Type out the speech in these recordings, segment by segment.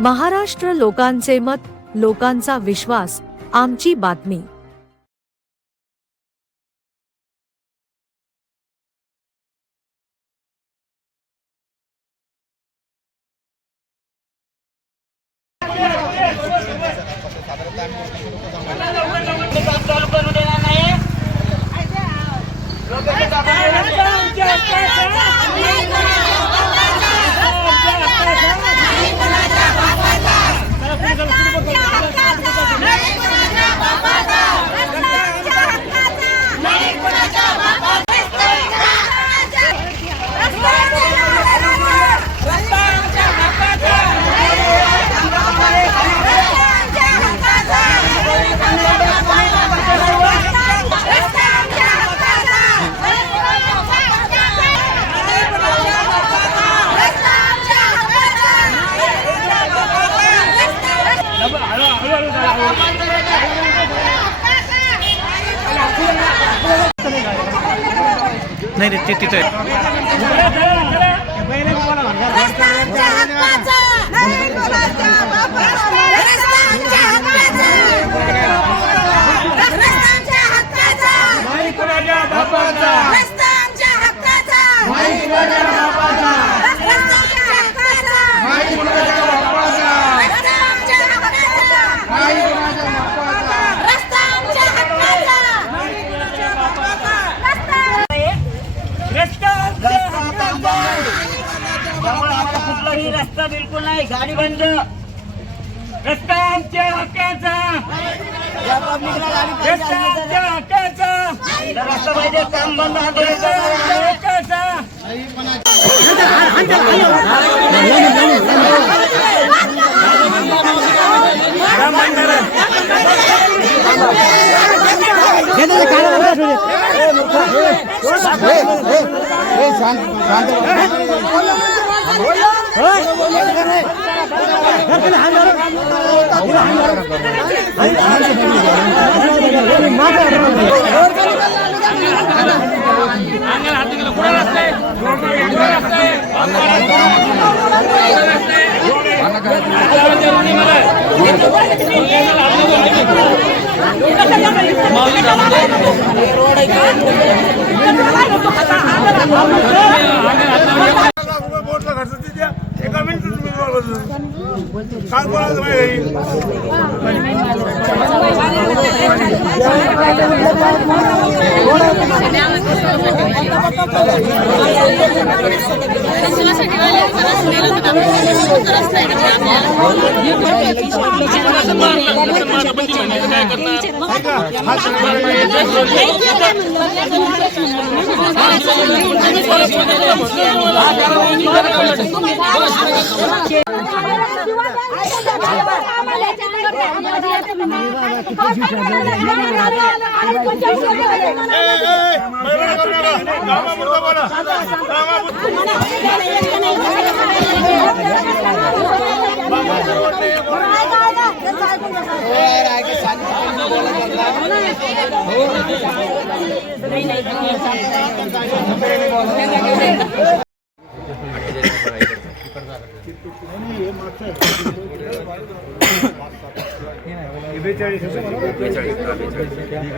महाराष्ट्र लोकांचे मत, लोकांचा विश्वास, आमची बातमी। नाही रे तिथे रस्ता बिलकुल नाही, गाडी बंद। रस्ता आमच्या हक्काचा, या पब्लिकला गाडी पाहिजे, आमच्या हक्काचा रस्ता पाहिजे, काम बंद हक्काचा। एका मिनिट तुम्ही काय बोलायचं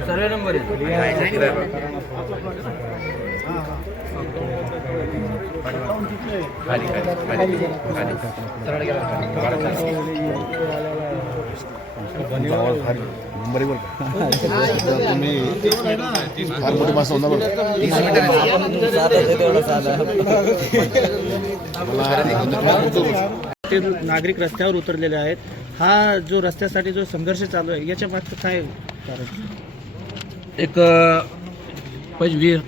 सर्वे नंबर नागरिक रस्त्यावर उतरलेले आहेत। हा जो रस्त्यासाठी जो संघर्ष चालू आहे याच्या मागचं काय कारण? एक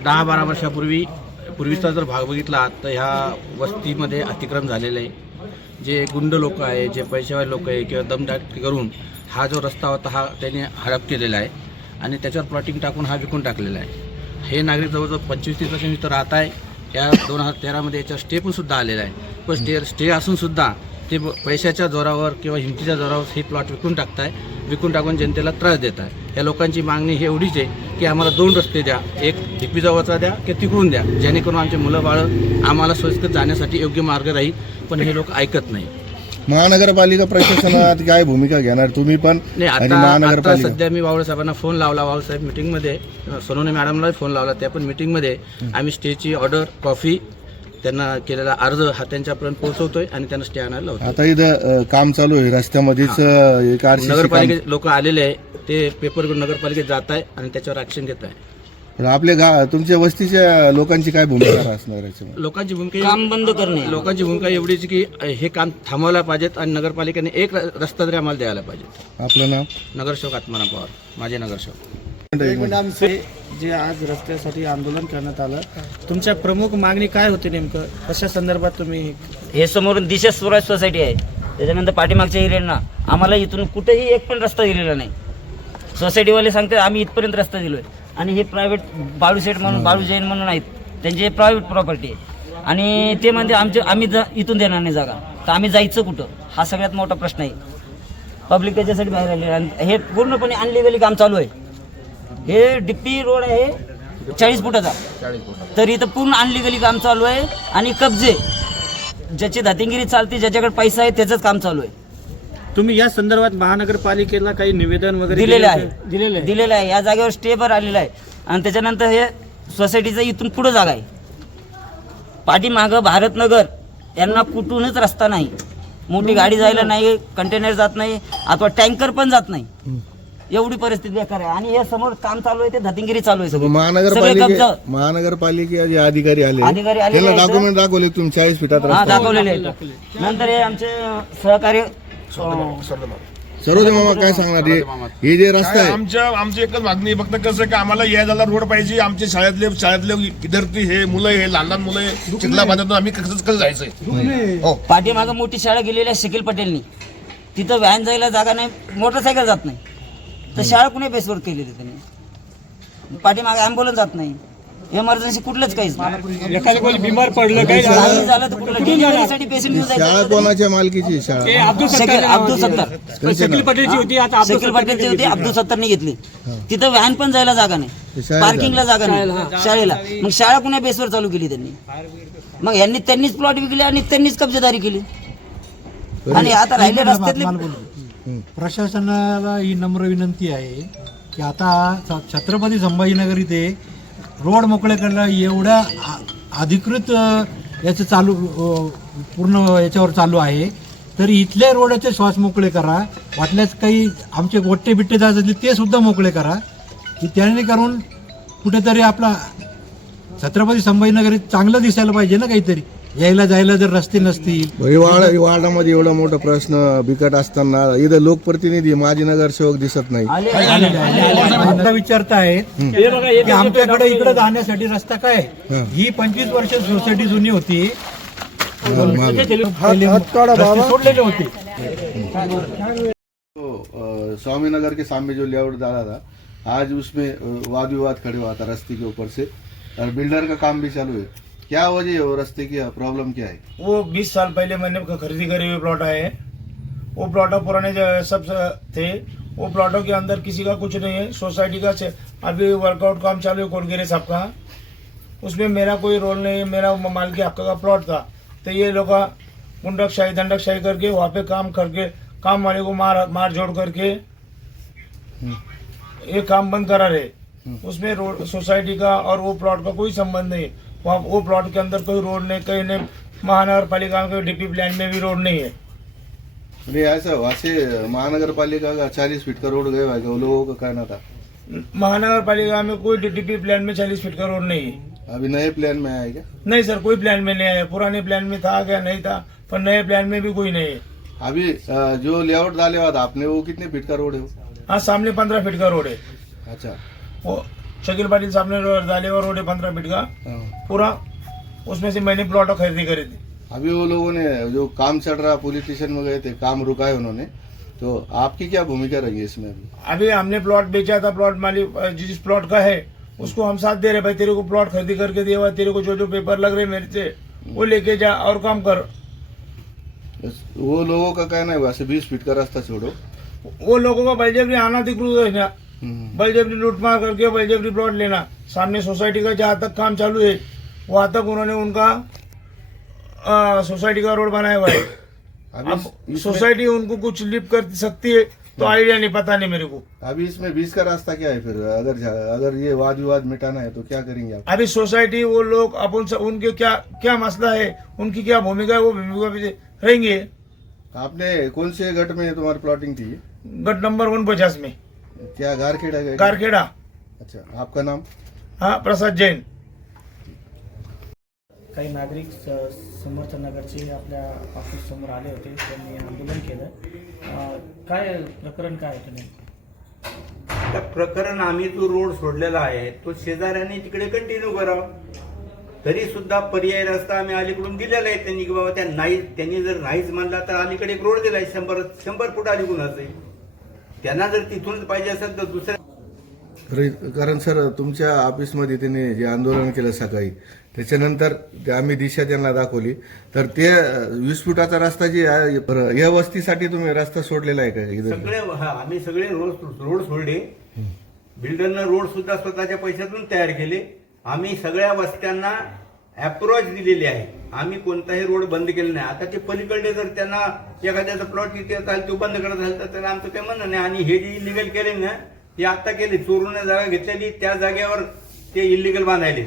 10-12 वर्षापूर्वीचा जर भाग बघितला तर ह्या वस्तीमध्ये अतिक्रमण झालेलं आहे। जे गुंड लोक आहे, जे पैसेवाले लोक आहे किंवा दमदाटी करून हा जो रस्ता होता हा त्यांनी हडप केलेला आहे आणि त्याच्यावर प्लॉटिंग टाकून हा विकून टाकलेला आहे। हे नागरिक जवळजवळ 25-30 वर्षांनी इथं राहत आहे। या 2013 मध्ये याच्यावर स्टे पण सुद्धा आलेला आहे, पण स्टे असून सुद्धा ते पैशाच्या जोरावर किंवा हिमतीच्या जोरावर हे प्लॉट विकून टाकून जनतेला त्रास देत आहे। या लोकांची मागणी ही एवढीच आहे की आम्हाला 2 रस्ते द्या, एक ढिपी जवळचा द्या की तिकडून द्या, जेणेकरून आमचे मुलं बाळं आम्हाला सोयीस्कर जाण्यासाठी योग्य मार्ग राहील, पण हे लोक ऐकत नाही। महानगरपालिका प्रशासनात काय भूमिका घेणार तुम्ही पण नाही, आणि आता महानगरपालिका सध्या मी वावळे साहेबांना फोन लावला, वावळे साहेब मीटिंगमध्ये, सोनवणे मॅडमला फोन लावला, त्या पण मीटिंगमध्ये. आम्ही स्टेची ऑर्डर, कॉफी, त्यांना केलेला अर्ज हा त्यांच्यापर्यंत पोहोचवतोय आणि त्यांना स्टे आणायला लावतोय. आता इथं काम चालू आहे रस्त्यामध्येच एक RCC काम. नगरपालिके लोक आलेले आहे, ते पेपर करून नगरपालिकेत जात आहे आणि त्याच्यावर ऍक्शन घेत आहे. तर आपल्या तुमच्या वस्तीच्या लोकांची काय भूमिका असणार याच्यामध्ये? लोकांची भूमिका काम बंद करणे. लोकांची भूमिका एवढीच की हे काम थांबवायला पाहिजेत आणि नगरपालिकेने एक रस्ता तरी आम्हाला द्यायला पाहिजे. आपलं नाव? नगरसेवक आत्माराम पवार, माझे नगरसेवक. जे आज रस्त्यासाठी आंदोलन करण्यात आलं, तुमच्या प्रमुख मागणी काय होती नेमकं, कशा संदर्भात तुम्ही? हे समोरून दिशा स्वराज सोसायटी आहे, त्याच्यानंतर पाठीमागच्या एरियांना आम्हाला इथून कुठेही एक पण रस्ता दिलेला नाही. सोसायटीवाले सांगतात आम्ही इथपर्यंत रस्ता दिलोय आणि हे प्रायव्हेट बाळू शेठ म्हणून, बाळू जैन म्हणून आहेत, त्यांची प्रायव्हेट प्रॉपर्टी आहे आणि ते म्हणते आम्ही इथून देणार नाही जागा, तर आम्ही जायचं कुठं, हा सगळ्यात मोठा प्रश्न आहे. पब्लिक त्याच्यासाठी बाहेर आले आणि हे पूर्णपणे अनलिगली काम चालू आहे. हे डिप्पी रोड आहे 40 फुटाचा, तर इथं पूर्ण अनलिगली काम चालू आहे आणि कब्जे, ज्याची धातिंगिरी चालते, ज्याच्याकडे पैसा आहे त्याचंच काम चालू आहे. तुम्ही या संदर्भात महानगरपालिकेला काही निवेदन वगैरे दिलेलं आहे. या जागेवर स्टेवर आलेला आहे आणि त्याच्यानंतर हे सोसायटीचं इथून पुढं जागा आहे. पाठीमागं भारतनगर यांना कुठूनच रस्ता नाही, मोठी गाडी जायला नाही, कंटेनर जात नाही, अथवा टँकर पण जात नाही, एवढी परिस्थिती बेकार आहे. आणि हे समोर काम चालू आहे, ते धतिंगिरी चालू आहे. सगळं महानगरपालिका जे अधिकारी आले अधिकारी आलेले त्याला आहेत. डॉक्युमेंट दाखवले तुम्ही 40 फुटात हा रस्ता. दाखवलेले आहेत. नंतर हे आमचे सहकार्य सर्वोदय मामा काय सांगणार हे जे रस्ता आहे? आमची एकच मागणी आहे, फक्त कसं की आम्हाला यायला रोड पाहिजे. आमचे शाळेतले विद्यार्थी, हे मुलं, हे लहान मुलं, चिखला बांधून आम्ही कसं जायचंय. हो, पाठीमागं मोठी शाळा गेलेली आहे शकील पटेलनी, तिथं व्हॅन जायला जागा नाही, मोटरसायकल जात नाही, तर शाळा कुणी बेसवर केलेली त्यांनी. पाठीमागे ॲम्ब्युलन्स जात नाही, इमर्जन्सी कुठलंच काहीच नाही. बिमार पडलं काही काही झालं तर कुठलं डिलिव्हरीसाठी पेशंट घेऊन शाळा जायचं. कोणाच्या मालकीची शाळा? अब्दुल सत्तर शकील पटेलची होती, आता शकील पटेलची होती, अब्दुल सत्तरने घेतली. तिथं व्हॅन पण जायला जागा नाही, पार्किंगला जागा नाही शाळेला. मग शाळा कुण्या बेसवर चालू केली त्यांनी? मग यांनी त्यांनीच प्लॉट विकले आणि त्यांनीच कब्जेदारी केली. आणि आता राहिले रस्त्यातले. प्रशासनाला ही नम्र विनंती आहे की आता छत्रपती संभाजीनगर इथे रोड मोकळे करणं एवढ्या अधिकृत याचं चालू पूर्ण याच्यावर चालू आहे, तरी इथल्या रोडाचे श्वास मोकळे करा. वाटल्यास काही आमचे गोट्टे बिट्टे जात असले ते सुद्धा मोकळे करा, की त्याने करून कुठेतरी आपला छत्रपती संभाजीनगर चांगलं दिसायला पाहिजे ना. काहीतरी यायला जायला जर रस्ते नसतील, वार्डामध्ये एवढा मोठा प्रश्न बिकट असताना इथं लोकप्रतिनिधी, माजी नगरसेवक दिसत नाही. आता विचारतायत की आमच्याकडे इकडे जाण्यासाठी रस्ता काय? ही 25 वर्ष सोसायटी जुनी होती, सोडलेले होते. स्वामीनगर के सामने जो लेआउट डाला था, आज उसमें वाद विवाद खड़े हुआ था रास्ते के ऊपर से, और बिल्डर का काम भी चालू है. क्या वजह है वो रास्ते की प्रॉब्लम क्या है? वो 20 साल पहले मैंने खरीदी करी हुई प्लॉट है. वो प्लॉट पुराने सब थे. वो प्लॉटों के अंदर किसी का कुछ नहीं है. सोसाइटी का अभी वर्कआउट काम चालू है कोटगिरे साहब का, उसमें मेरा कोई रोल नहीं है. मेरा माल के हक का प्लॉट था, तो ये लोग गुंडकशाही दंडकशाही करके वहाँ पे काम करके काम वाले को मार जोड़ करके ये काम बंद करा रहे. उसमें रोड सोसाइटी का और वो प्लॉट का कोई संबंध नहीं. वहाँ वो प्लॉट के अंदर कोई रोड नहीं, कहीं नहीं. महानगर पालिका के डीपी प्लान में भी रोड नहीं है. नहीं ऐसा वहाँ से महानगर पालिका का 40 फीट का रोड गया है, वो लोगों का कहना था. महानगर पालिका में कोई डीपी प्लान में 40 फीट का रोड नहीं है. अभी नए प्लान में आया क्या? नहीं सर, कोई प्लान में नहीं आया. पुराने प्लान में था क्या? नहीं था. पर नए प्लान में भी कोई नहीं है. अभी जो लेआउट डाले हुआ था आपने, वो कितने फीट का रोड है वो? हाँ, सामने 15 फीट का रोड है. अच्छा, वो शकील पाटिल साहब ने डाले हुआ रोड है 15 फीट का पूरा. उसमें से मैंने प्लॉट खरीदी करी थी. अभी वो लोगों ने जो काम चल रहा, पुलिस स्टेशन में गए थे, काम रुका है उन्होंने, तो आपकी क्या भूमिका रही है इसमें? अभी हमने प्लॉट बेचा था. प्लॉट मालिक जिस प्लॉट का है उसको हम साथ दे रहे, भाई तेरे को प्लॉट खरीदी करके दिया हुआ, तेरे को जो जो पेपर लग रहे मेरे से वो लेके जा और काम कर. वो लोगों का कहना है वैसे 20 फीट का रास्ता छोड़ो. वो लोगों का बलजबरी आना अधिकृत है, बलजबरी लूटमार करके बलजबरी प्लॉट लेना. सामने सोसाइटी का जहाँ तक काम चालू है वहाँ तक उन्होंने उनका सोसाइटी का रोड बनाया हुआ है. अभी अब इसमें- सोसाइटी उनको कुछ लिप कर सकती है तो आइडिया नहीं, पता नहीं मेरे को। अभी इसमें बीच का रास्ता क्या है फिर? अगर ये वाद विवाद मिटाना है तो क्या करेंगे आप? अभी सोसाइटी वो लोग अपन उनके क्या क्या मसला है, उनकी क्या भूमिका है, वो भूमिका पे रहेंगे। आपने कौन से गट में तुम्हारी प्लॉटिंग थी? गट नंबर 49 में, क्या गारखेड़ा गए? कारखेड़ा। अच्छा, आपका नाम? हाँ, प्रसाद जैन। काही नागरिक समर्थ नगरचे आपल्या ऑफिस समोर आले होते, त्यांनी आंदोलन केलं. काय प्रकरण काय होतं नेमकं? त्या प्रकरण आम्ही जो रोड सोडलेला आहे तो शेजाऱ्यांनी तिकडे कंटिन्यू करावा. तरी सुद्धा पर्याय रस्ता आम्ही अलीकडून दिलेला आहे त्यांनी, की बाबा त्यांनी जर नाहीच म्हणला तर अलीकडे एक रोड दिलाय 100 फूट अलीकडूनच आहे. त्यांना जर तिथूनच पाहिजे असेल तर दुसऱ्या कारण सर तुमच्या ऑफिसमध्ये त्यांनी जे आंदोलन केलं सकाळी, त्याच्यानंतर ते आम्ही दिशा त्यांना दाखवली, तर ते 20 फुटाचा रस्ता जे आहे या वस्तीसाठी तुम्ही रस्ता सोडलेला आहे का इथं? सगळे आम्ही सगळे रोड सोडले. बिल्डरनं रोड सुद्धा स्वतःच्या पैशातून तयार केले. आम्ही सगळ्या वस्त्यांना अप्रोच दिलेली आहे. आम्ही कोणताही रोड बंद केला नाही. आता ते पलीकडे जर त्यांना एखाद्याचा प्लॉट तिथे असेल तो बंद करत असेल तर त्यांना आमचं काही म्हणणं नाही. आणि हे जे इलिगल केले ना ते आता केले, चोरून जागा घेतलेली त्या जागेवर ते इलिगल बांधायले.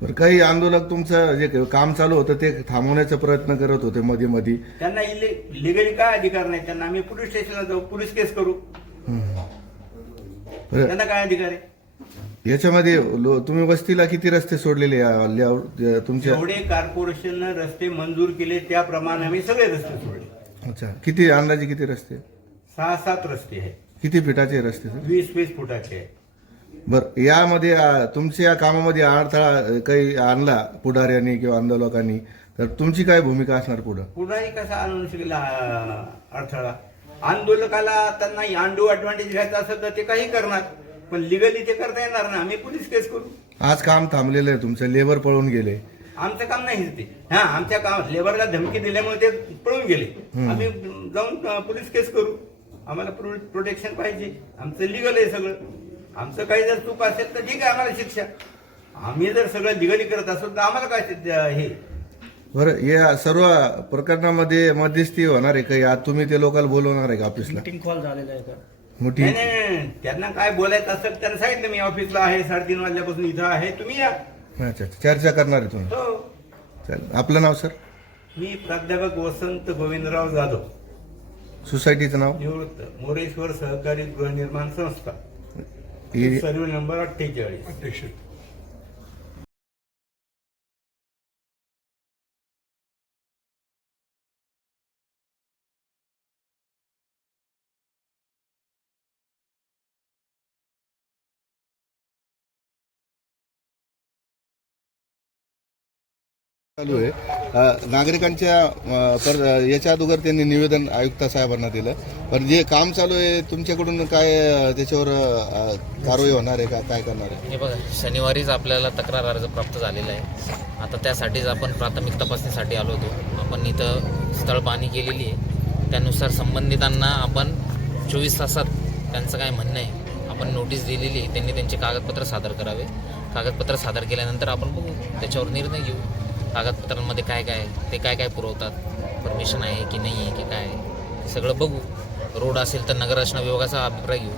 बरं, काही आंदोलक तुमचं जे काम चालू होतं ते थांबवण्याचा प्रयत्न करत होते मध्ये मध्ये. त्यांना लिगली काय अधिकार नाही. त्यांना आम्ही पोलीस स्टेशनला जाऊ, पोलीस केस करू. बरं, त्यांना काय अधिकार आहे? याच्यामध्ये तुम्ही वस्तीला किती रस्ते सोडलेले तुमच्या? जेवढे कॉर्पोरेशननं रस्ते मंजूर केले त्याप्रमाणे आम्ही सगळे रस्ते सोडले. अच्छा, किती अंदाजे किती रस्ते? 6-7 रस्ते आहेत. किती फीटाचे रस्ते सर? 20 फुटाचे आहेत. बरं, यामध्ये तुमच्या या कामामध्ये अडथळा काही आणला पुढाऱ्यांनी किंवा आंदोलकांनी तर तुमची काय भूमिका असणार पुढं? पुढारी कसा आणून शिकला अडथळा? आंदोलकाला त्यांना अंडू ऍडव्हान्टेज घ्यायचा असेल तर ते काही करणार, पण लिगली ते करता येणार ना. आम्ही पोलीस केस करू. आज काम थांबलेलं आहे तुमचं, लेबर पळून गेले. आमचं काम नाही ते. आमच्या काम लेबरला धमकी दिल्यामुळे ते पळून गेले. आम्ही जाऊन पोलीस केस करू. आम्हाला प्रोटेक्शन पाहिजे. आमचं लिगल आहे सगळं. आमचं काही जर चूक असेल तर ठीक आहे, आम्हाला शिक्षा. आम्ही जर सगळं लिगली करत असो तर आम्हाला काय हे. बरं, या सर्व प्रकरणामध्ये मध्यस्थी होणार आहे काही? आज तुम्ही ते लोकांना बोलवणार आहे का ऑफिसला? मीटिंग कॉल झालेला आहे का? मोठी नाही, त्यांना काय बोलायचं असेल त्यांना सांगितलं मी ऑफिसला आहे, 3:30 वाजल्यापासून इथं आहे, तुम्ही या. अच्छा, चर्चा करणार आहे तुम्ही? हो. चालेल. आपलं नाव सर? मी प्राध्यापक वसंत गोविंदराव जाधव, सोसायटीचं नाव? निवृत्त, मोरेश्वर सहकारी गृहनिर्माण संस्था, ही सर्वे नंबर 48. चालू आहे. नागरिकांच्या याच्या अगोदर त्यांनी निवेदन आयुक्त साहेबांना दिलं, पण जे काम चालू आहे तुमच्याकडून काय त्याच्यावर कारवाई होणार आहे का? काय करणार आहे? हे बघा, शनिवारीच आपल्याला तक्रार अर्ज प्राप्त झालेला आहे. आता त्यासाठीच आपण प्राथमिक तपासणीसाठी आलो होतो. आपण इथं स्थळ पाहणी केलेली आहे. त्यानुसार संबंधितांना आपण 24 तासात त्यांचं काय म्हणणं आहे आपण नोटीस दिलेली आहे. त्यांनी त्यांचे कागदपत्र सादर करावे. कागदपत्र सादर केल्यानंतर आपण बघू, त्याच्यावर निर्णय घेऊ. कागदपत्रांमध्ये काय काय ते काय पुरवतात, परमिशन आहे की नाही आहे की काय, सगळं बघू. रोड असेल तर नगररचना विभागाचा अभिप्राय घेऊ,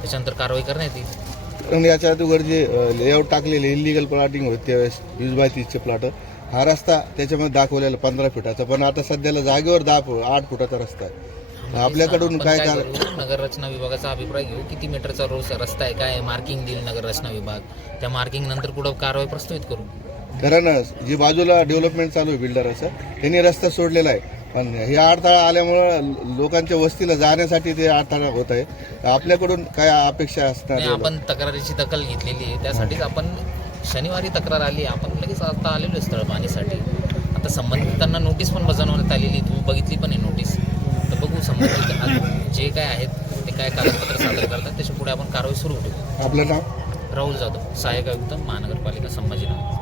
त्याच्यानंतर कारवाई करण्यात येईल. पण याच्या अगोदर जे लेआउट टाकलेले इलिगल प्लॉटिंग होते त्यावेळेस 20/30चे प्लॉट, हा रस्ता त्याच्यामध्ये दाखवलेला 15 फुटाचा, पण आता सध्याला जागेवर 8 फुटाचा रस्ता आहे. आपल्याकडून आपण काय करू, नगररचना विभागाचा अभिप्राय घेऊ. किती मीटरचा रस्ता आहे, काय मार्किंग देईल नगररचना विभाग, त्या मार्किंग नंतर पुढे कारवाई प्रस्तावित करू. कारण जी बाजूला डेव्हलपमेंट चालू आहे बिल्डरचं, त्यांनी रस्ता सोडलेला आहे, पण हे अडथळा आल्यामुळं लोकांच्या वस्तीला जाण्यासाठी ते अडथळा होत आहे. आपल्याकडून काय अपेक्षा असणार? आपण तक्रारीची दखल घेतलेली आहे. त्यासाठीच आपण शनिवारी तक्रार आली, आपण लगेच आता आलेलो आहे स्थळ पाहणीसाठी. आता संबंधितांना नोटीस पण बजावण्यात आलेली, तुम्ही बघितली पण आहे नोटीस. तर बघू संबंधित जे काय आहेत ते काय कागदपत्र सादर करतात, त्याच्या पुढे आपण कारवाई सुरू ठेवू. आपलं नाव? राहुल जाधव, सहाय्यक आयुक्त महानगरपालिका संभाजीनगर.